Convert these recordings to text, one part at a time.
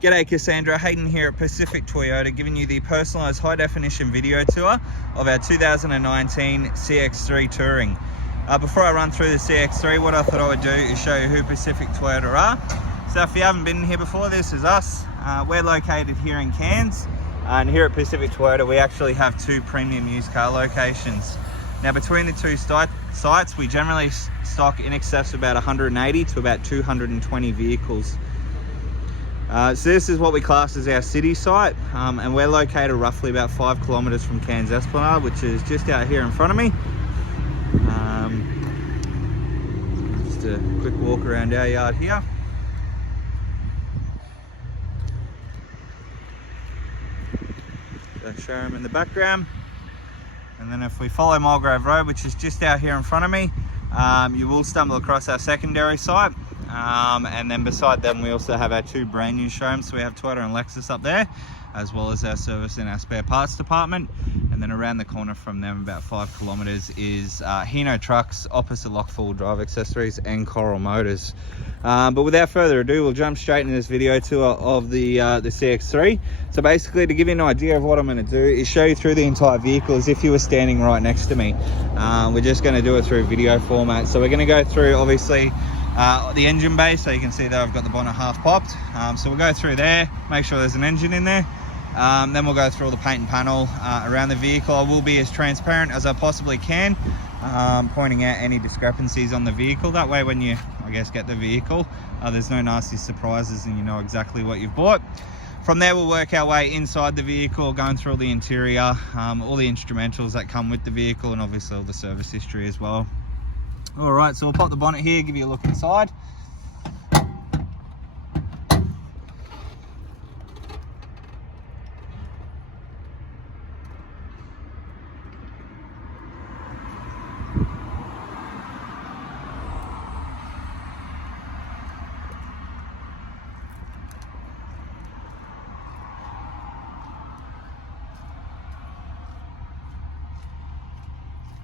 G'day Cassandra, Hayden here at Pacific Toyota, giving you the personalised high-definition video tour of our 2019 Cx-3 Touring. Before I run through the Cx-3, what I thought I would do is show you who Pacific Toyota are. So if you haven't been here before, this is us. We're located here in Cairns, and here at Pacific Toyota we actually have two premium used car locations. Now between the two sites, we generally stock in excess of about 180 to about 220 vehicles. So this is what we class as our city site, and we're located roughly about 5 kilometres from Cairns Esplanade, which is just out here in front of me. Just a quick walk around our yard here. The showroom in the background. And then if we follow Mulgrave Road, which is just out here in front of me, you will stumble across our secondary site. And then beside them we also have our two brand new showrooms. So we have Toyota and Lexus up there, as well as our service and our spare parts department. And then around the corner from them, about 5 kilometres, is Hino Trucks, opposite Lock Four-Wheel Drive Accessories, and Coral Motors. But without further ado, we'll jump straight into this video tour of the Cx-3. So basically, to give you an idea of what I'm going to do is show you through the entire vehicle as if you were standing right next to me. We're just going to do it through video format. So we're going to go through, obviously, the engine bay. So you can see there I've got the bonnet half popped. So we'll go through there, make sure there's an engine in there. Then we'll go through all the paint and panel around the vehicle. I will be as transparent as I possibly can, pointing out any discrepancies on the vehicle. That way when you, I guess, get the vehicle, there's no nasty surprises and you know exactly what you've bought. From there we'll work our way inside the vehicle, going through all the interior, all the instrumentals that come with the vehicle, and obviously all the service history as well. Alright, so we'll pop the bonnet here, give you a look inside.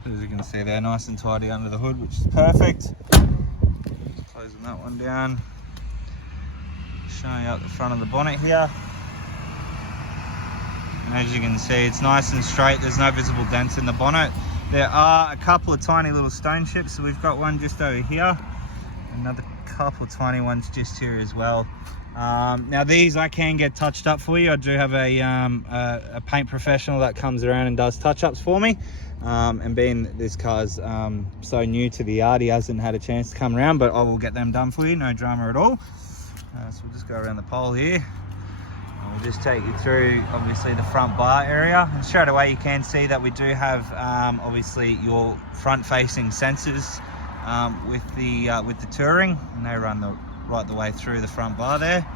As you can see, they're nice and tidy under the hood, which is perfect. Closing that one down. Showing you up the front of the bonnet here. And as you can see, it's nice and straight. There's no visible dents in the bonnet. There are a couple of tiny little stone chips. So we've got one just over here. Another couple of tiny ones just here as well. Now these I can get touched up for you. I do have a paint professional that comes around and does touch-ups for me. And being this car's so new to the yard, he hasn't had a chance to come around, but I will get them done for you, no drama at all. So we'll just go around the pole here, and we'll just take you through obviously the front bar area. And straight away you can see that we do have obviously your front-facing sensors with the Touring, and they run right the way through the front bar there.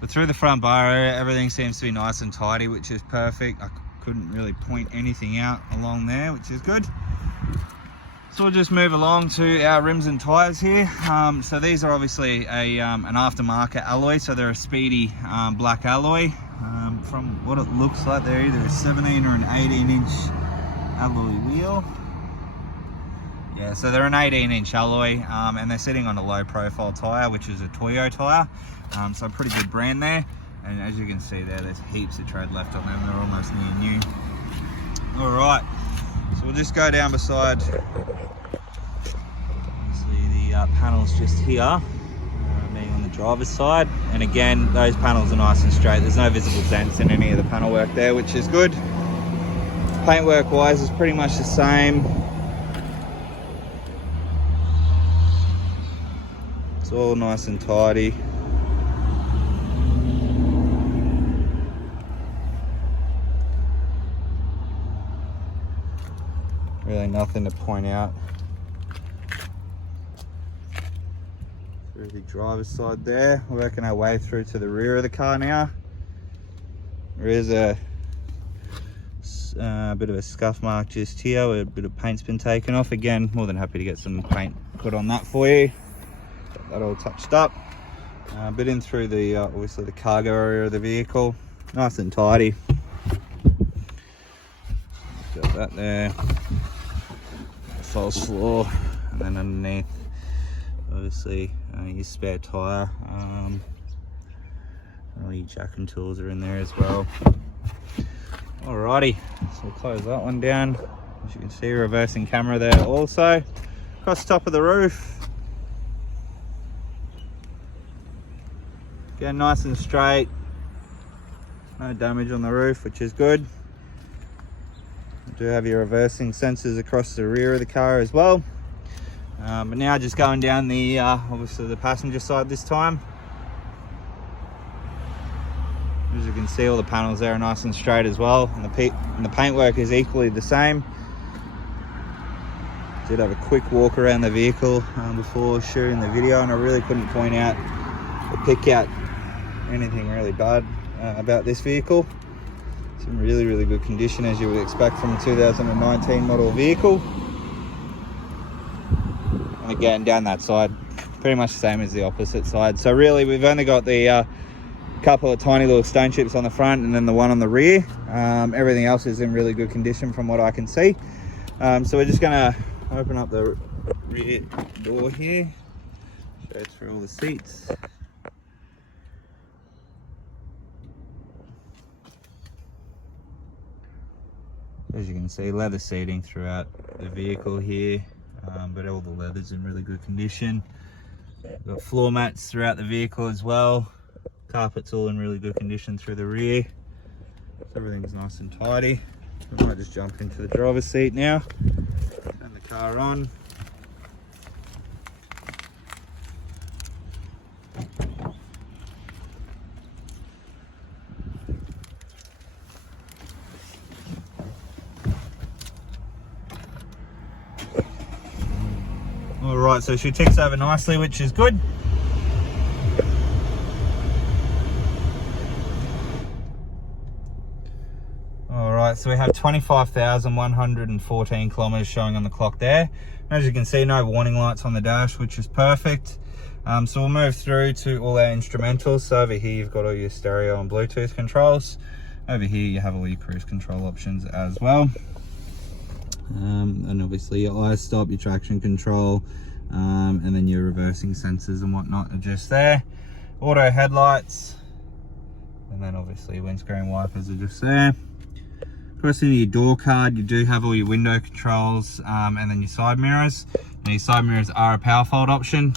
But through the front bar area, everything seems to be nice and tidy, which is perfect. I couldn't really point anything out along there, which is good. So we'll just move along to our rims and tyres here. So these are obviously an aftermarket alloy, so they're a speedy black alloy. From what it looks like, they're either a 17 or an 18-inch alloy wheel. Yeah, so they're an 18-inch alloy, and they're sitting on a low-profile tyre, which is a Toyo tyre. So a pretty good brand there. And as you can see there, there's heaps of tread left on them. They're almost near new. All right, so we'll just go down beside. See the panels just here, being on the driver's side. And again, those panels are nice and straight. There's no visible dents in any of the panel work there, which is good. Paintwork wise is pretty much the same. It's all nice and tidy. Really nothing to point out. Through the driver's side there, we're working our way through to the rear of the car now. There is a bit of a scuff mark just here where a bit of paint's been taken off. Again, more than happy to get some paint put on that for you. Got that all touched up. A bit in through the obviously the cargo area of the vehicle, nice and tidy. Got that there. false floor, and then underneath, obviously, your spare tyre. All your jacking tools are in there as well. Alrighty, so we'll close that one down. As you can see, reversing camera there also. Across the top of the roof. Again, nice and straight. No damage on the roof, which is good. You do have your reversing sensors across the rear of the car as well. But now just going down the, obviously the passenger side this time. As you can see, all the panels there are nice and straight as well, and the paintwork is equally the same. Did have a quick walk around the vehicle before shooting the video, and I really couldn't point out or pick out anything really bad about this vehicle. It's in really, really good condition, as you would expect from a 2019 model vehicle. And again, down that side, pretty much the same as the opposite side. So really, we've only got the couple of tiny little stone chips on the front and then the one on the rear. Everything else is in really good condition from what I can see. So we're just gonna open up the rear door here, show through all the seats. As you can see, leather seating throughout the vehicle here, but all the leather's in really good condition. We've got floor mats throughout the vehicle as well. Carpet's all in really good condition through the rear. So everything's nice and tidy. I might just jump into the driver's seat now. Turn the car on. All right, so she ticks over nicely, which is good. Alright, so we have 25,114 kilometers showing on the clock there. As you can see, no warning lights on the dash, which is perfect. So we'll move through to all our instrumentals. So over here, you've got all your stereo and Bluetooth controls. Over here, you have all your cruise control options as well. And obviously your iStop, your traction control, and then your reversing sensors and whatnot are just there. Auto headlights, and then obviously windscreen wipers are just there. Crossing your door card, you do have all your window controls, and then your side mirrors. And your side mirrors are a power fold option,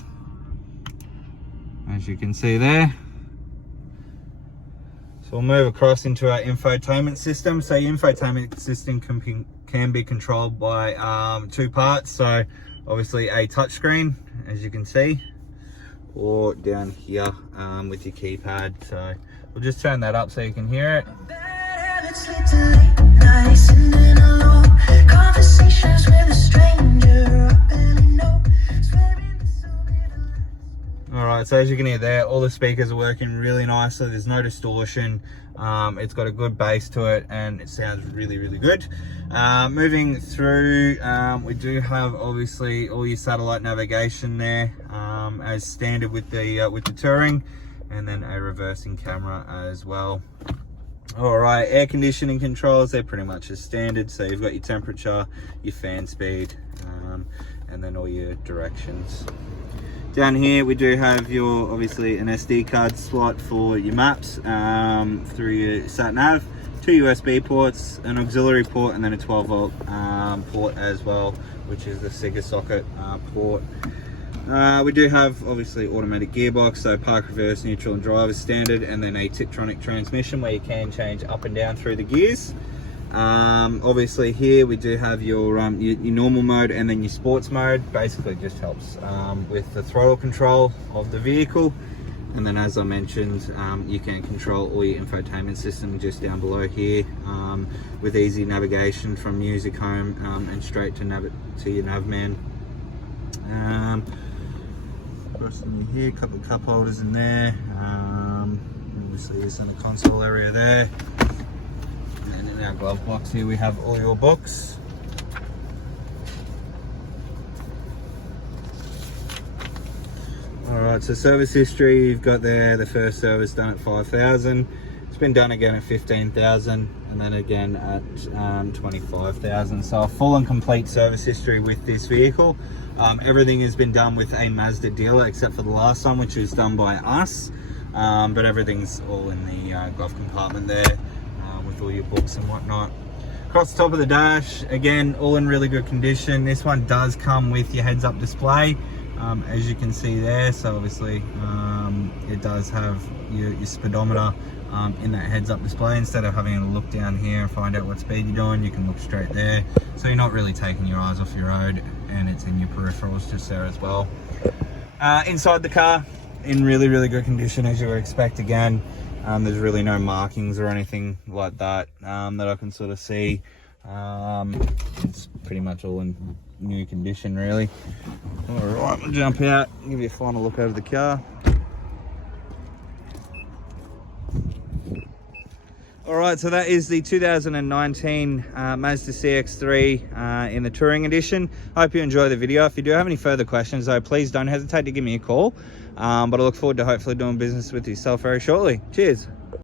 as you can see there. So we'll move across into our infotainment system. So your infotainment system can be controlled by two parts. So obviously a touchscreen, as you can see, or down here with your keypad. So we'll just turn that up so you can hear it. Alright, so as you can hear there, all the speakers are working really nicely. There's no distortion. It's got a good bass to it and it sounds really, really good. Moving through, we do have obviously all your satellite navigation there, as standard with the Touring, and then a reversing camera as well. Alright, air conditioning controls, they're pretty much as standard. So you've got your temperature, your fan speed, and then all your directions. Down here we do have your, obviously, an SD card slot for your maps through your sat nav, two USB ports, an auxiliary port, and then a 12 volt port as well, which is the Sega socket port. We do have obviously automatic gearbox, so park, reverse, neutral and drive is standard, and then a Tiptronic transmission where you can change up and down through the gears. Obviously here we do have your normal mode and then your sports mode. Basically just helps with the throttle control of the vehicle. And then as I mentioned, you can control all your infotainment system just down below here with easy navigation from music, home, and straight to your navman. Crossing here, a couple of cup holders in there. Obviously the center console area there. And in our glove box here we have all your books. Alright, so service history, you've got there the first service done at 5,000. It's been done again at 15,000, and then again at 25,000. So a full and complete service history with this vehicle. Everything has been done with a Mazda dealer except for the last one, which was done by us, but everything's all in the glove compartment there, with all your books and whatnot. Across the top of the dash, again, all in really good condition. This one does come with your heads-up display, as you can see there. So obviously it does have your speedometer in that heads-up display. Instead of having to look down here and find out what speed you're doing, you can look straight there, so you're not really taking your eyes off your road, and it's in your peripherals just there as well. Inside the car, in really good condition, as you would expect. Again, there's really no markings or anything like that that I can sort of see. It's pretty much all in new condition, really. All right, we'll jump out and give you a final look over the car. All right, so that is the 2019 Mazda Cx-3 in the Touring Edition. I hope you enjoy the video. If you do have any further questions, though, please don't hesitate to give me a call. But I look forward to hopefully doing business with yourself very shortly. Cheers.